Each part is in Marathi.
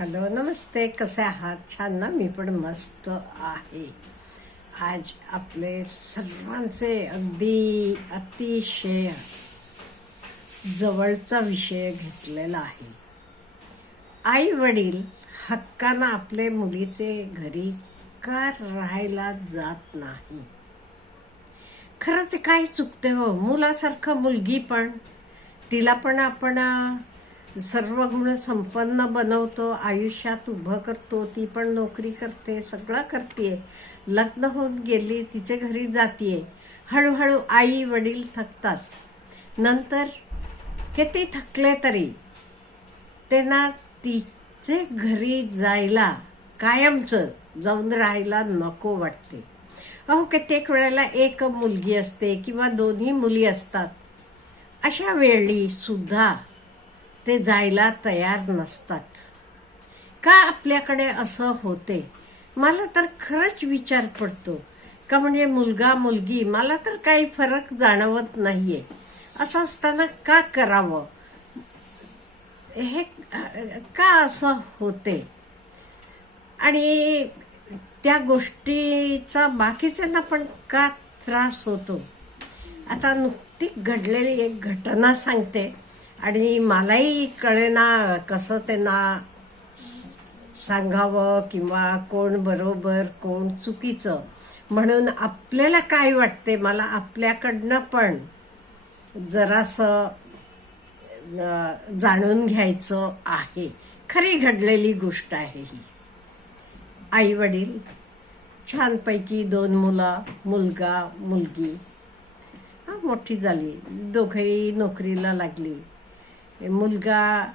हॅलो नमस्ते कसे आहात? छान ना? मी पण मस्त आहे. आज आपले सर्वांचे अगदी अतिशय जवळचा विषय घेतलेला आहे. आई वडील हक्कानं आपले मुलीचे घरी का राहायला जात नाही? खरं ते काय चुकते हो? मुलासारखं मुलगी पण तिला पण आपण सर्व गुण संपन्न बनवतो आयुष्यात उभं करतो ती पण नोकरी करते सगळं करते लग्न होऊन गेली तिचे घरी जातीये. हळूहळू आई वडील थकतात. नंतर किती थकले तरी त्यांना तिचे घरी जायला कायमचं जाऊन राहायला नको वाटते. अहो कित्येक वेळेला एक मुलगी असते किंवा दोन्ही मुली असतात. अशा वेळी सुद्धा ते जायला तयार नसतात. का आपल्याकडे असं होते? मला तर खरंच विचार पडतो. का म्हणजे मुलगा मुलगी मला तर काही फरक जाणवत नाहीये. असं असताना का करावं? हे का असं होते? आणि त्या गोष्टीचा बाकीच्यांना पण का त्रास होतो? आता नुकती घडलेली एक घटना सांगते. आणि मलाही कळेना कसं त्यांना सांगावं किंवा कोण बरोबर कोण चुकीचं. म्हणून आपल्याला काय वाटते मला आपल्याकडनं पण जरासं जाणून घ्यायचं आहे. खरी घडलेली गोष्ट आहे ही. आई वडील छानपैकी दोन मुलं मुलगा मुलगी. हा मोठी झाली. दोघंही नोकरीला लागली. मुलगा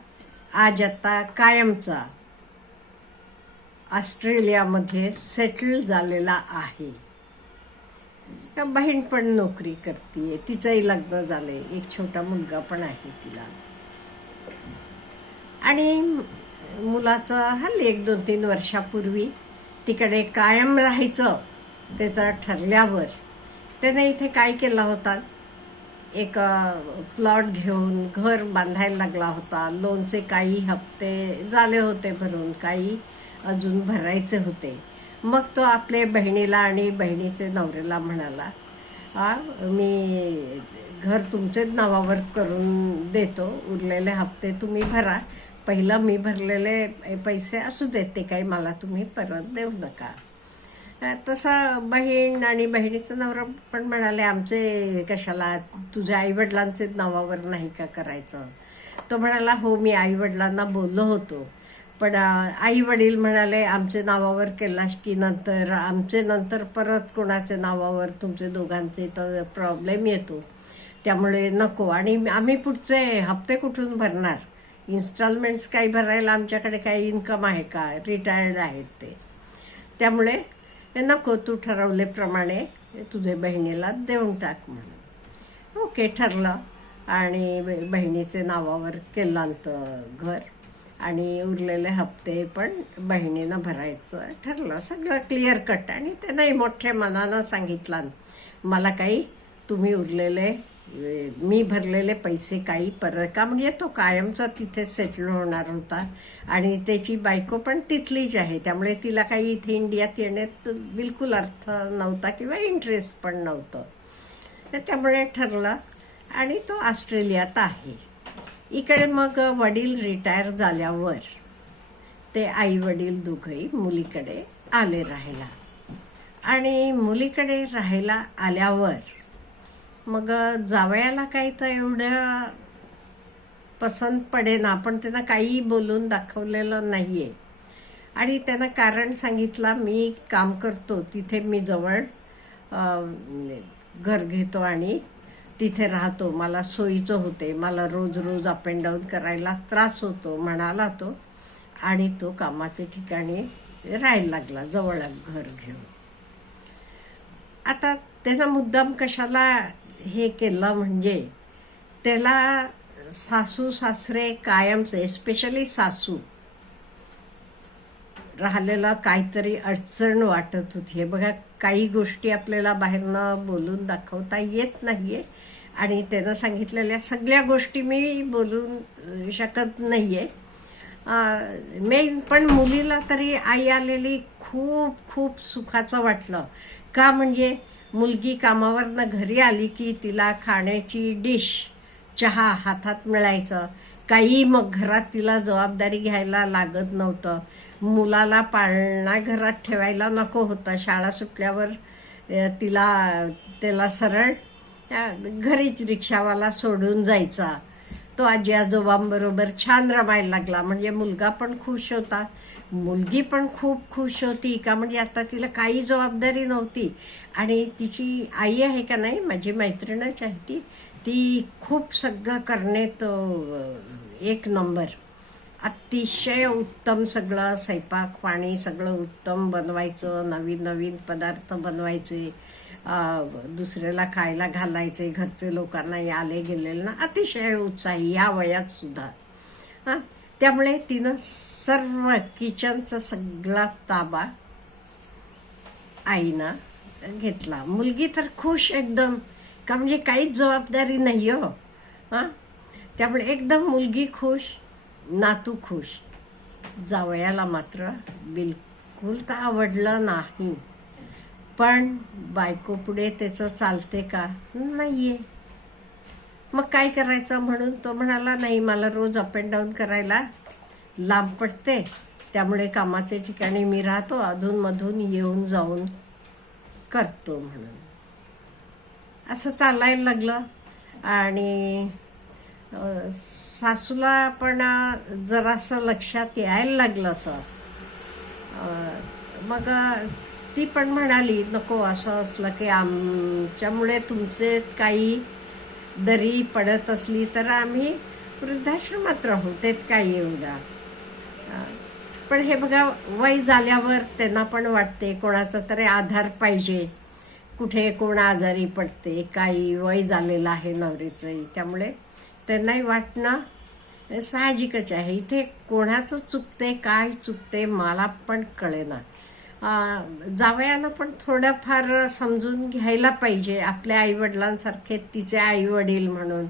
आज आता कायमचा ऑस्ट्रेलियामध्ये सेटल झालेला आहे. बहीण पण नोकरी करते तिचंही लग्न झालंय. एक छोटा मुलगा पण आहे तिला. आणि मुलाचं हल्ली एक दोन तीन वर्षापूर्वी तिकडे कायम राहायचं त्याचं ठरल्यावर त्याने इथे काय केला होता? एक प्लॉट घेऊन घर बांधायला लागला होता. लोनचे काही हप्ते झाले होते भरून काही अजून भरायचे होते. मग तो आपले बहिणीला आणि बहिणीचे नवऱ्याला म्हणाला "आ, मी घर तुमच्याच नावावर करून देतो. उरलेले हप्ते तुम्ही भरा. पहिलं मी भरलेले पैसे असू देत ते काही मला तुम्ही परत देऊ नका. तसं बहीण आणि बहिणीचं नवरा पण म्हणाले आमचे कशाला? तुझ्या आई वडिलांचे नावावर नाही का करायचं? तो म्हणाला हो मी आई वडिलांना बोललो होतो. पण आई वडील म्हणाले आमचे नावावर केलास की नंतर? आमचे नंतर परत कोणाचे नावावर? तुमचे दोघांचे तर प्रॉब्लेम येतो. त्यामुळे नको. आणि आम्ही पुढचे हप्ते कुठून भरणार? इन्स्टॉलमेंट्स काही भरायला आमच्याकडे काही इन्कम आहे का? रिटायर्ड आहेत ते. त्यामुळे हे नको तू ठरवल्याप्रमाणे तुझे बहिणीला देऊन टाक म्हणून. ओके ठरलं. आणि बहिणीचे नावावर केलांत घर. आणि उरलेले हप्ते पण बहिणीनं भरायचं ठरलं. सगळं क्लिअर कट आणि त्यानंही मोठ्या मनानं सांगितलं. मला काही तुम्ही उरलेले मी भरलेले पैसे काही परत का म्हणजे तो कायमचा तिथे सेटल होणार होता. आणि त्याची बायको पण तिथलीच आहे त्यामुळे तिला काही इथे इंडियात येण्यात बिलकुल अर्थ नव्हता किंवा इंटरेस्ट पण नव्हतं. तर त्यामुळे ठरलं. आणि तो ऑस्ट्रेलियात आहे. इकडे मग वडील रिटायर झाल्यावर ते आई वडील दोघंही मुलीकडे आले राहायला. आणि मुलीकडे राहायला आल्यावर मग जावयाला काही तर एवढं पसंत पडेना. पण त्यांना काही बोलून दाखवलेलं नाही आहे आणि त्यांना कारण सांगितला मी काम करतो. तिथे मी जवळ घर घेतो आणि तिथे राहतो. मला सोयीचं होते. मला रोज रोज अप अँड डाऊन करायला त्रास होतो म्हणाला तो. आणि तो कामाच्या ठिकाणी राहायला लागला जवळ घर घेऊन. आता त्यांना मुद्दाम कशाला हे केलं म्हणजे त्याला सासू सासरे कायमचे स्पेशली सासू राहिलेला काहीतरी अडचण वाटत होती. हे बघा काही गोष्टी आपल्याला बाहेरनं बोलून दाखवता येत नाहीये आणि त्यानं सांगितलेल्या सगळ्या गोष्टी मी बोलून शकत नाहीये. मेन पण मुलीला तरी आई आलेली खूप खूप सुखाचं वाटलं. का म्हणजे मुलगी कामावरनं घरी आली की तिला खाण्याची डिश चहा हातात मिळायचं. काही मग घरात तिला जबाबदारी घ्यायला लागत नव्हतं. मुलाला पाळणा घरात ठेवायला नको होतं. शाळा सुटल्यावर तिला त्याला सरळ घरीच रिक्षावाला सोडून जायचा. तो आजी आजोबांबरोबर छान रमायला लागला. म्हणजे मुलगा पण खुश होता. मुलगी पण खूप खुश होती का? म्हणजे आता तिला काही जबाबदारी नव्हती. आणि तिची आई आहे का नाही माझी मैत्रीणच आहे ती ती खूप सगळं करणे तो एक नंबर. अतिशय उत्तम सगळं स्वयंपाक पाणी सगळं उत्तम बनवायचं नवीन नवीन पदार्थ बनवायचे. दुसऱ्याला खायला घालायचे घरचे लोकांना आले गेलेले ना अतिशय उत्साही या वयात सुद्धा. हा? त्यामुळे तिनं सर्व किचनचा सगळा ताबा आईनं घेतला. मुलगी तर खुश एकदम का म्हणजे काहीच जबाबदारी नाही हो. हा? त्यामुळे एकदम मुलगी खुश नातू खुश. जावयाला मात्र बिलकुल तर आवडलं नाही. पण बायको पुढे त्याचं चालते का? नाहीये. मग काय करायचं म्हणून तो म्हणाला नाही मला रोज अप अँड डाऊन करायला लांब पडते. त्यामुळे कामाच्या ठिकाणी मी राहतो अधूनमधून येऊन जाऊन करतो म्हणून. असं चालायला लागलं. आणि सासूला पण जरासं लक्षात यायला लागलं तर. मग ती पण म्हणाली नको असं असलं की आमच्यामुळे तुमचे काही दरी पडत असली तर आम्ही वृद्धाश्रमात राहू त्यात काय येऊ द्या. पण हे बघा वय झाल्यावर त्यांना पण वाटते कोणाचा तरी आधार पाहिजे. कुठे कोण आजारी पडते काही वय झालेलं आहे नवरीचंही त्यामुळे त्यांनाही वाटणं साहजिकच आहे. इथे कोणाचं चुकते काय चुकते मला पण कळेना. जावयानं पण थोडंफार समजून घ्यायला पाहिजे आपल्या आईवडिलांसारखे तिचे आईवडील म्हणून.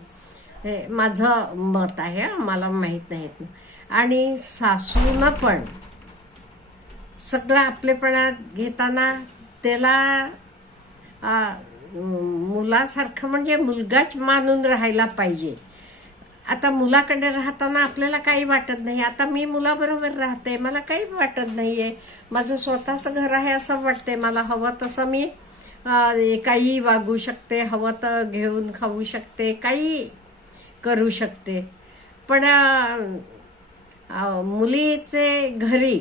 हे माझं मत आहे मला माहीत नाहीत. आणि सासूनं पण सगळं आपलेपणात घेताना त्याला मुलासारखं म्हणजे मुलगाच मानून राहायला पाहिजे. आता मुलाकडे राहताना आपल्याला काही वाटत नाही. आता मी मुलाबरोबर राहते मला काही वाटत नाहीये. माझं स्वतःचं घर आहे असं वाटते मला. हवं तसं मी काही वागू शकते हवं तर घेऊन खाऊ शकते काही करू शकते. पण मुलीचे घरी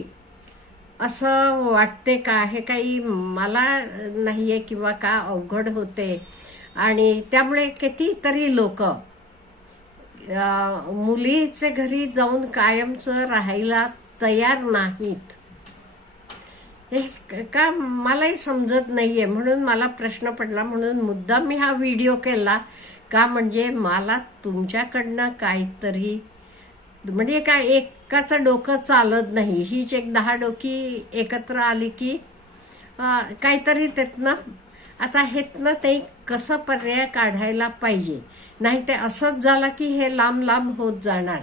असं वाटते का? हे काही मला नाहीये किंवा का अवघड होते? आणि त्यामुळे कितीतरी लोक मुलीचे घरी जाऊन कायमचं राहायला तयार नाहीत. हे का मलाही समजत नाही आहे म्हणून मला प्रश्न पडला. म्हणून मुद्दा मी हा व्हिडिओ केला. का म्हणजे मला तुमच्याकडनं काहीतरी म्हणजे काय एकाचं डोकं चालत नाही. हीच एक दहा डोकी एकत्र आली की काहीतरी त्यातनं आता हेतनं ते कसं पर्याय काढायला पाहिजे? नाही ते असंच झालं की हे लांब लांब होत जाणार.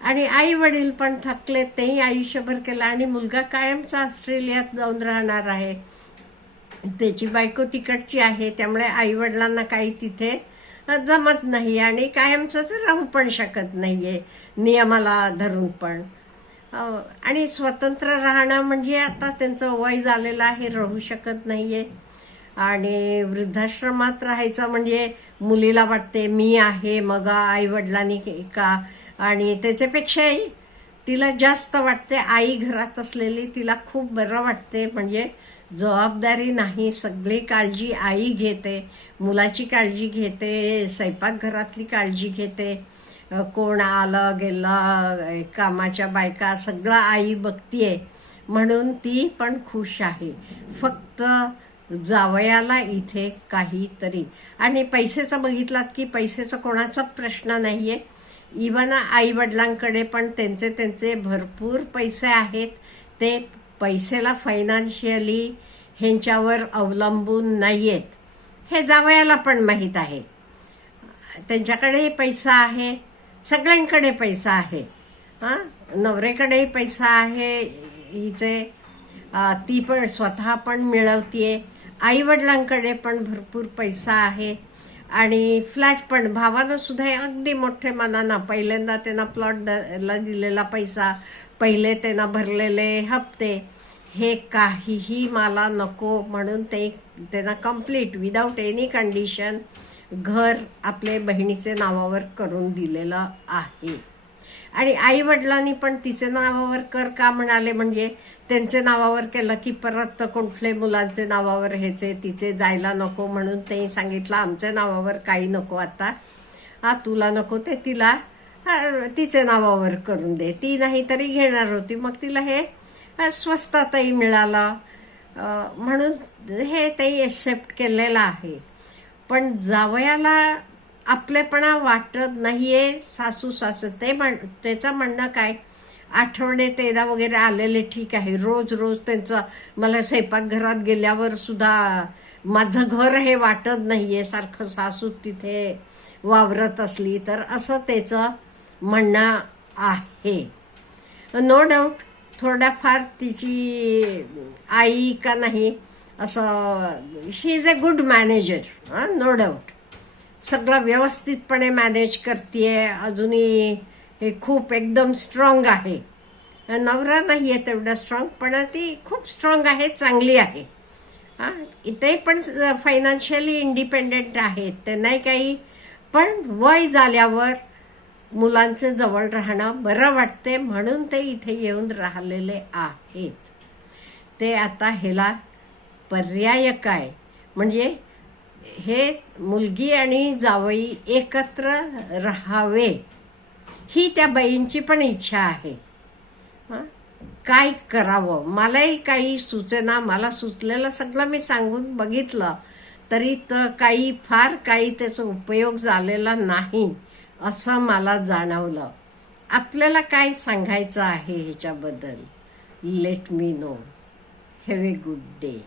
आणि आई वडील पण थकले तेही आयुष्यभर केलं. आणि मुलगा कायमचा ऑस्ट्रेलियात जाऊन राहणार आहे. त्याची बायको तिकडची आहे. त्यामुळे आई वडिलांना काही तिथे जमत नाही. आणि कायमचं तर राहू पण शकत नाही आहे नियमाला धरून पण. आणि स्वतंत्र राहणं म्हणजे आता त्यांचं वय झालेलं आहे राहू शकत नाही आहे आणि वृद्धाश्रमात राहायचं म्हणजे मुलीला वाटते मी आहे मग आई वडिलांनी का? आणि त्याच्यापेक्षाही तिला जास्त वाटते आई घरात असलेली तिला खूप बरं वाटते. म्हणजे जबाबदारी नाही सगळी काळजी आई घेते मुलाची काळजी घेते स्वयंपाकघरातली काळजी घेते. कोण आलं गेलं कामाच्या बायका सगळं आई बघतीये. म्हणून ती पण खुश आहे. फक्त जावयाला इथे काहीतरी. आणि पैसेचं बघितलात की पैसेचा कोणाचा प्रश्न नाहीये. इवन आई वडिलांकडे पण त्यांचे त्यांचे भरपूर पैसे आहेत. ते पैसेला फायनान्शियली ह्यांच्यावर अवलंबून नाही आहेत हे जावयाला पण माहीत आहे. त्यांच्याकडेही पैसा आहे. सगळ्यांकडे पैसा आहे. हां? नवरेकडेही पैसा आहे. हिचे ती पण स्वतः पण मिळवतीये. आईवडिलांकडे पण भरपूर पैसा आहे. आणि फ्लॅट पण भावानं सुद्धा अगदी मोठे मनानं पहिल्यांदा त्यांना प्लॉट ला दिलेला पैसा पहिले त्यांना भरलेले हप्ते हे काहीही मला नको म्हणून ते त्यांना कंप्लीट विदाऊट एनी कंडिशन घर आपले बहिणीचे नावावर करून दिलेलं आहे. आणि आई वडिलांनी पण तिचे नावावर कर का म्हणाले? म्हणजे त्यांचे नावावर केलं की परत कुठले मुलांचे नावावर ह्याचे तिचे जायला नको म्हणून ते सांगितलं आमच्या नावावर काही नको आता. हा तुला नको ते तिला तिचे नावावर करून दे. ती नाही तरी घेणार होती. मग तिला हे स्वस्तातही मिळालं. म्हणून हे ते एक्सेप्ट केलेलं आहे. पण जावयाला आपलेपणा वाटत नाहीये सासू सासू ते म्हण त्याचं म्हणणं काय? आठवडे तेदा वगैरे आलेले ठीक आहे. रोज रोज त्यांचं मला स्वयंपाकघरात गेल्यावर सुद्धा माझं घर हे वाटत नाहीये. सारखं सासू तिथे वावरत असली तर असं त्याचं म्हणणं आहे. नो डाऊट थोडाफार तिची आई का नाही असं she is a good manager no doubt सगळं व्यवस्थितपणे मॅनेज करते अजूनही हे खूप एकदम स्ट्रॉंग आहे. नवरा नाही आहे तेवढा स्ट्रॉंग पण ती खूप स्ट्रॉंग आहे चांगली आहे. हां इथे पण फायनान्शियली इंडिपेंडेंट आहेत. ते नाही काही पण वय झाल्यावर मुलांचे जवळ राहणं बरं वाटते म्हणून ते इथे येऊन राहिलेले आहेत. ते आता ह्याला पर्याय काय? म्हणजे हे मुलगी आणि जावई एकत्र राहावे ही त्या बाईंची पण इच्छा आहे. काय करावं? मलाही काही सूचना मला सुचलेलं सगळं मी सांगून बघितलं तरी तर काही फार काही त्याचा उपयोग झालेला नाही असं मला जाणवलं. आपल्याला काय सांगायचं आहे ह्याच्याबद्दल? Let me know have a good day